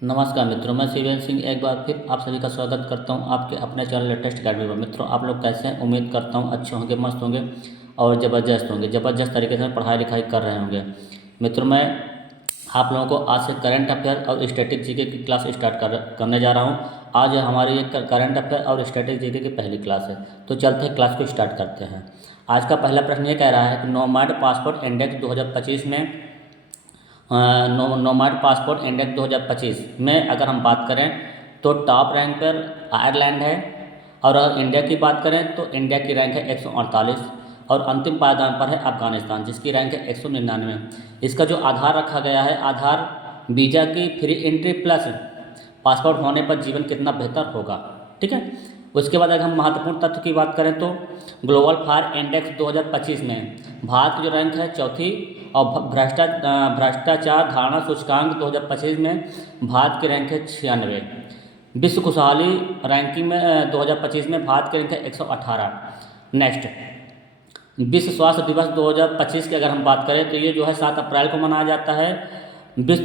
नमस्कार मित्रों, मैं शिवेंद्र सिंह एक बार फिर आप सभी का स्वागत करता हूं आपके अपने चैनल लेटेस्ट अकेडमी में। मित्रों, आप लोग कैसे हैं? उम्मीद करता हूं अच्छे होंगे, मस्त होंगे और ज़बरदस्त तरीके से पढ़ाई लिखाई कर रहे होंगे। मित्रों, मैं आप लोगों को आज से करंट अफेयर और स्टैटिक जीके की क्लास स्टार्ट करने जा रहा हूँ। आज हमारी एक करंट अफेयर और स्टैटिक जीके की पहली क्लास है, तो चलते हैं क्लास को स्टार्ट करते हैं। आज का पहला प्रश्न ये कह रहा है कि नोमैड पासपोर्ट इंडेक्स 2025 में नोमैड पासपोर्ट इंडेक्स 2025 में अगर हम बात करें तो टॉप रैंक पर आयरलैंड है, और अगर इंडिया की बात करें तो इंडिया की रैंक है 148 और अंतिम पायदान पर है अफगानिस्तान, जिसकी रैंक है 199। इसका जो आधार रखा गया है, आधार वीज़ा की फ्री एंट्री प्लस पासपोर्ट होने पर जीवन कितना बेहतर होगा। ठीक है। उसके बाद अगर हम महत्वपूर्ण तथ्य की बात करें तो ग्लोबल फायर इंडेक्स 2025 में भारत की जो रैंक है चौथी, और भ्रष्टाचार धारणा सूचकांक 2025 में भारत की रैंक है 96। विश्व खुशहाली रैंकिंग में 2025 में भारत की रैंक है 118। नेक्स्ट, विश्व स्वास्थ्य दिवस 2025 की अगर हम बात करें तो ये जो है 7 अप्रैल को मनाया जाता है। विश्व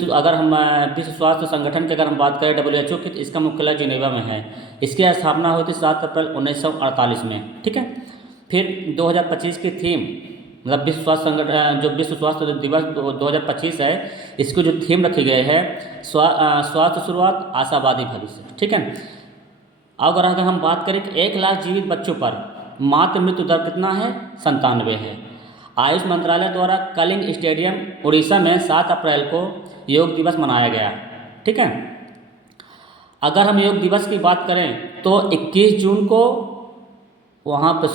स्वास्थ्य संगठन की अगर हम बात करें WHO की, तो इसका मुख्यालय जिनेवा में है। इसकी स्थापना हुई थी 7 अप्रैल 1948 में। ठीक है। फिर 2025 की थीम, मतलब विश्व स्वास्थ्य संगठन जो विश्व स्वास्थ्य दिवस 2025 है, इसकी जो थीम रखी गई है स्वास्थ्य शुरुआत आशावादी भविष्य। ठीक है। अगर हम बात करें कि 1 लाख जीवित बच्चों पर मातृ मृत्यु दर कितना है, 97 है। आयुष मंत्रालय द्वारा कलिंग स्टेडियम उड़ीसा में 7 अप्रैल को योग दिवस मनाया गया। ठीक है। अगर हम योग दिवस की बात करें तो 21 जून को वहाँ पर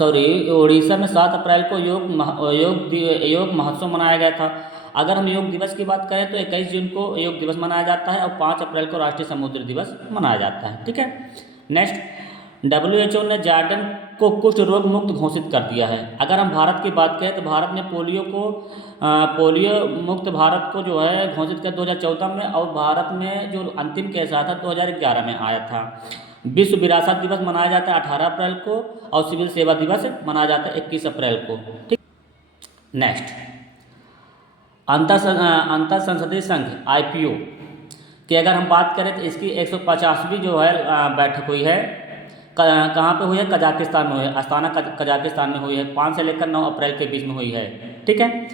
उड़ीसा में 7 अप्रैल को योग महोत्सव मनाया गया था। अगर हम योग दिवस की बात करें तो 21 जून को योग दिवस मनाया जाता है और 5 अप्रैल को राष्ट्रीय समुद्र दिवस मनाया जाता है। ठीक है। नेक्स्ट, WHO ने जॉर्डन को कुष्ठ रोग मुक्त घोषित कर दिया है। अगर हम भारत की बात करें तो भारत ने पोलियो मुक्त भारत को जो है घोषित कर 2014 में, और भारत में जो अंतिम केस आया था 2011 में आया था। विश्व विरासत दिवस मनाया जाता है 18 अप्रैल को, और सिविल सेवा दिवस मनाया जाता है 21 अप्रैल को। ठीक। नेक्स्ट, अंतर संसदीय संघ IPO की अगर हम बात करें तो इसकी 150वीं जो है बैठक हुई है। कहाँ पे हुई है? कजाकिस्तान में हुई है। अस्ताना कजाकिस्तान में हुई है। 5 से लेकर 9 अप्रैल के बीच में हुई है। ठीक है।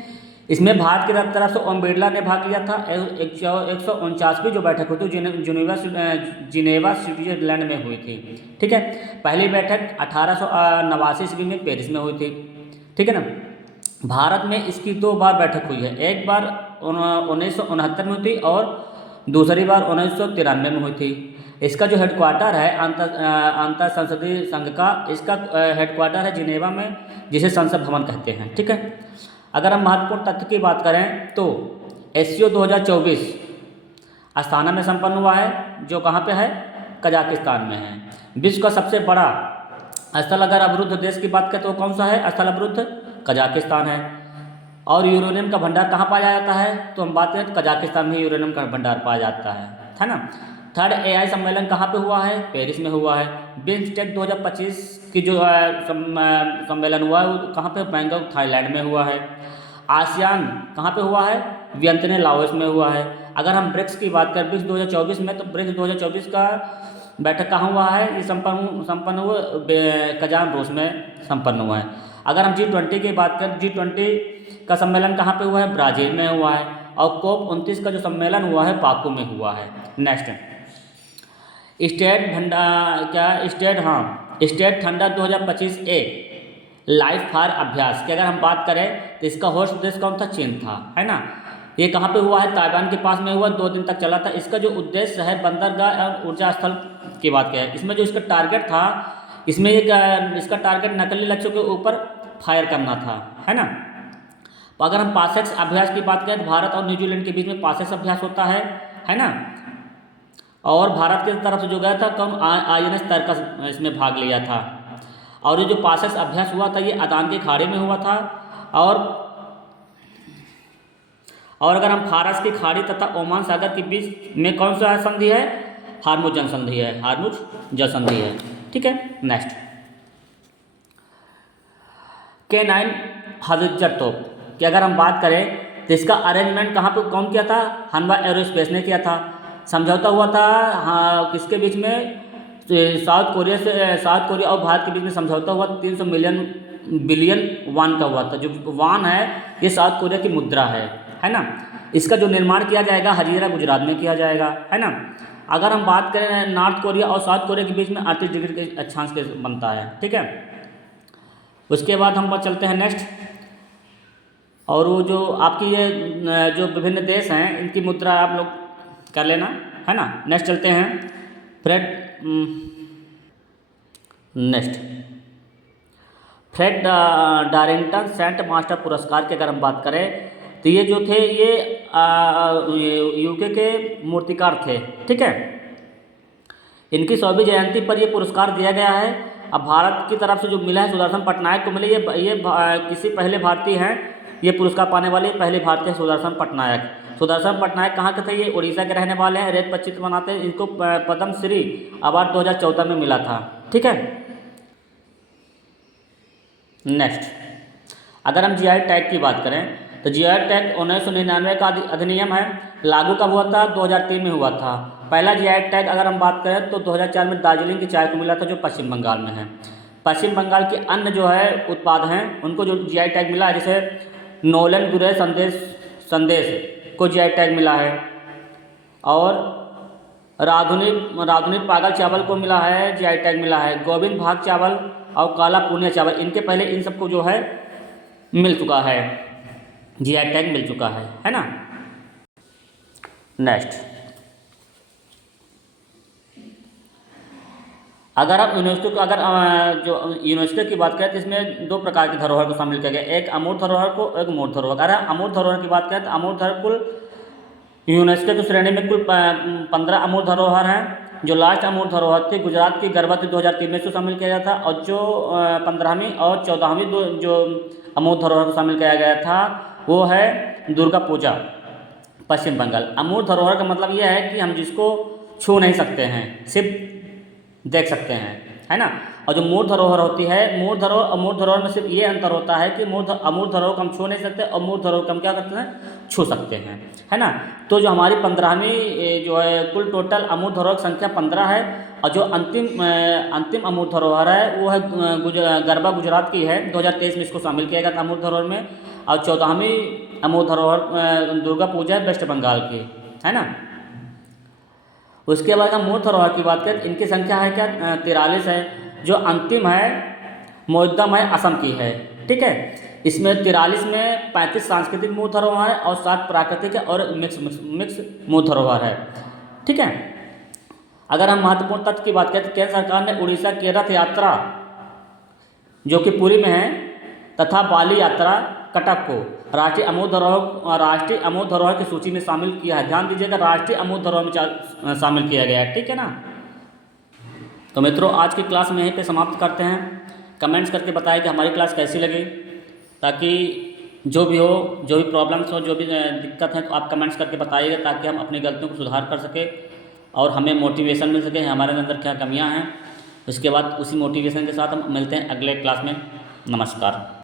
इसमें भारत की तरफ से ओम बिरला ने भाग लिया था। 149वीं जो बैठक हुई थी जिनेवा स्विट्जरलैंड में हुई थी। ठीक है। पहली बैठक 1889 ईस्वी में पेरिस में हुई थी। ठीक है ना। भारत में इसकी 2 बार बैठक हुई है। एक बार 1969 में हुई थी और दूसरी बार 1993 में हुई थी। इसका जो हेडक्वार्टर है अंतर संसदीय संघ का, इसका हेडक्वार्टर है जिनेवा में, जिसे संसद भवन कहते हैं। ठीक है। अगर हम महत्वपूर्ण तथ्य की बात करें तो एशियो 2024 अस्ताना में संपन्न हुआ है, जो कहाँ पे है? कजाकिस्तान में है। विश्व का सबसे बड़ा स्थल अगर अवरुद्ध देश की बात करें तो कौन सा है स्थल अवरुद्ध? कजाकिस्तान है। और यूरेनियम का भंडार कहाँ पाया जाता है? तो हम बात करें तो कजाकिस्तान में यूरेनियम का भंडार पाया जाता है ना। थर्ड AI सम्मेलन कहाँ पे हुआ है? पेरिस में हुआ है। बिम्स्टेक 2025 की जो सम्मेलन हुआ है वो कहाँ पे? बैंकॉक थाईलैंड में हुआ है। आसियान कहाँ पे हुआ है? वियतनाम लाओस में हुआ है। अगर हम ब्रिक्स की बात करें ब्रिक्स 2024 में, तो ब्रिक्स 2024 का बैठक कहाँ हुआ है? ये संपन्न हुआ कजान रूस में संपन्न हुआ है। अगर हम G20 की बात करें, G20 का सम्मेलन कहाँ पे हुआ है? ब्राज़ील में हुआ है। और COP29 का जो सम्मेलन हुआ है बाकू में हुआ है। Next, state thunder 2025A live fire अभ्यास की अगर हम बात करें तो इसका होस्ट देश कौन था? चीन था, है ना। ये कहाँ पे हुआ है? ताइवान के पास में हुआ। 2 दिन तक चला था। इसका जो उद्देश्य है बंदरगाह और ऊर्जा स्थल की बात किया है। इसमें जो इसका टारगेट था, इसमें इसका टारगेट नकली लक्ष्यों के ऊपर फायर करना था, है ना। तो अगर हम पासेक्स अभ्यास की बात करें तो भारत और न्यूजीलैंड के बीच में पासेक्स अभ्यास होता है ना। और भारत की तरफ से जो गया था कौन? INS तरकस इसमें भाग लिया था। और ये जो पासेक्स अभ्यास हुआ था ये अदान की खाड़ी में हुआ था। और अगर हम फारस की खाड़ी तथा ओमान सागर के बीच में कौन सा संधि है? हार्मुज जलसंधि है। हार्मुज जलसंधि है। ठीक है। नेक्स्ट, K9 हवित्जर तोप की अगर हम बात करें तो इसका अरेंजमेंट कहाँ पे कौन किया था? हनवा एरोस्पेस ने किया था। समझौता हुआ था, हाँ, किसके बीच में? साउथ कोरिया और भारत के बीच में समझौता हुआ, 300 बिलियन वान का हुआ था। जो वान है ये साउथ कोरिया की मुद्रा है ना। इसका जो निर्माण किया जाएगा हजीरा गुजरात में किया जाएगा, है ना। अगर हम बात करें नॉर्थ कोरिया और साउथ कोरिया के बीच में 38 डिग्री के अक्षांश के बनता है, ठीक है। उसके बाद हम चलते हैं नेक्स्ट, और वो जो आपकी ये जो विभिन्न देश हैं इनकी मुद्रा आप लोग कर लेना, है ना। नेक्स्ट चलते हैं फ्रेड डारिंगटन सेंट मास्टर पुरस्कार की अगर हम बात करें तो ये जो थे ये यूके के मूर्तिकार थे, ठीक है। इनकी 100वीं जयंती पर ये पुरस्कार दिया गया है। अब भारत की तरफ से जो मिला है सुदर्शन पटनायक को मिले, ये किसी पहले भारतीय हैं ये पुरस्कार पाने वाले, पहले भारतीय सुदर्शन पटनायक। सुदर्शन पटनायक कहाँ के थे? ये उड़ीसा के रहने वाले हैं, रेत पर चित्र बनाते हैं। इनको पद्म श्री अवार्ड 2014 में मिला था, ठीक है। नेक्स्ट, अगर हम जीआई टैग की बात करें तो जीआई टैग 1999 का अधिनियम है, लागू कब हुआ था? 2003 में हुआ था। पहला जीआई टैग अगर हम बात करें तो 2004 में दार्जिलिंग की चाय को मिला था, जो पश्चिम बंगाल में है। पश्चिम बंगाल के अन्य जो है उत्पाद हैं उनको जो जीआई टैग मिला है, जैसे नोलन गुरे संदेश को जीआई टैग मिला है, और राधुनी पागल चावल को मिला है, जीआई टैग मिला है। गोविंद भाग चावल और काला पूनिया चावल, इनके पहले इन सबको जो है मिल चुका है, जीआई टैग मिल चुका है ना। नेक्स्ट, अगर आप जो यूनेस्को की बात करें तो इसमें 2 प्रकार की धरोहर को शामिल किया गया, एक अमूर्त धरोहर को, एक मूर्त धरोहर। अगर अमूर्त धरोहर की बात करें तो अमूर्त धरोहर कुल यूनेस्को की श्रेणी में कुल 15 अमूर्त धरोहर हैं। जो लास्ट अमूर्त धरोहर थी गुजरात की गर्भवती 2003 में इसको शामिल किया गया था, और जो 15वीं और 14वीं जो अमूर्त धरोहर को शामिल किया गया था वो है दुर्गा पूजा, पश्चिम बंगाल। अमूर्त धरोहर का मतलब ये है कि हम जिसको छू नहीं सकते हैं, सिर्फ देख सकते हैं, है ना। और जो मूर्त धरोहर होती है, मूर्त धरोहर और मूर्त धरोहर में सिर्फ ये अंतर होता है कि अमूर्त धरोहर को हम छू नहीं सकते और मूर्त धरोहर को हम क्या करते हैं? छू सकते हैं, है ना। तो जो हमारी 15वीं जो है कुल टोटल अमूर्त धरोहर की संख्या 15 है, और जो अंतिम अमूर्त धरोहर है वो है गरबा गुजरात की है, 2023 में इसको शामिल किया गया था अमूर्त धरोहर में। और 14वीं अमूर्त धरोहर दुर्गा पूजा है वेस्ट बंगाल की, है ना। उसके बाद हम मूर्त धरोहर की बात करें, इनकी संख्या है क्या? 43 है। जो अंतिम है मोद्दम है, असम की है, ठीक है। इसमें 43 में 35 सांस्कृतिक मूर्त धरोहर है और 7 प्राकृतिक है और मिक्स मूर्त धरोहर है, ठीक है। अगर हम महत्वपूर्ण तथ्य की बात करें तो केंद्र सरकार ने उड़ीसा की रथ यात्रा जो कि पुरी में है तथा बाली यात्रा कटक को राष्ट्रीय अमूर्त धरोहर की सूची में शामिल किया है। ध्यान दीजिएगा, राष्ट्रीय अमूर्त धरोहर में शामिल किया गया है, ठीक है ना। तो मित्रों, आज की क्लास में यहीं पे समाप्त करते हैं। कमेंट्स करके बताएं कि हमारी क्लास कैसी लगी, ताकि जो भी प्रॉब्लम्स हो, जो भी दिक्कत है तो आप कमेंट्स करके बताइएगा, ताकि हम अपनी गलतियों को सुधार कर सकें और हमें मोटिवेशन मिल सके हमारे अंदर क्या कमियां हैं। उसके बाद उसी मोटिवेशन के साथ हम मिलते हैं अगले क्लास में। नमस्कार।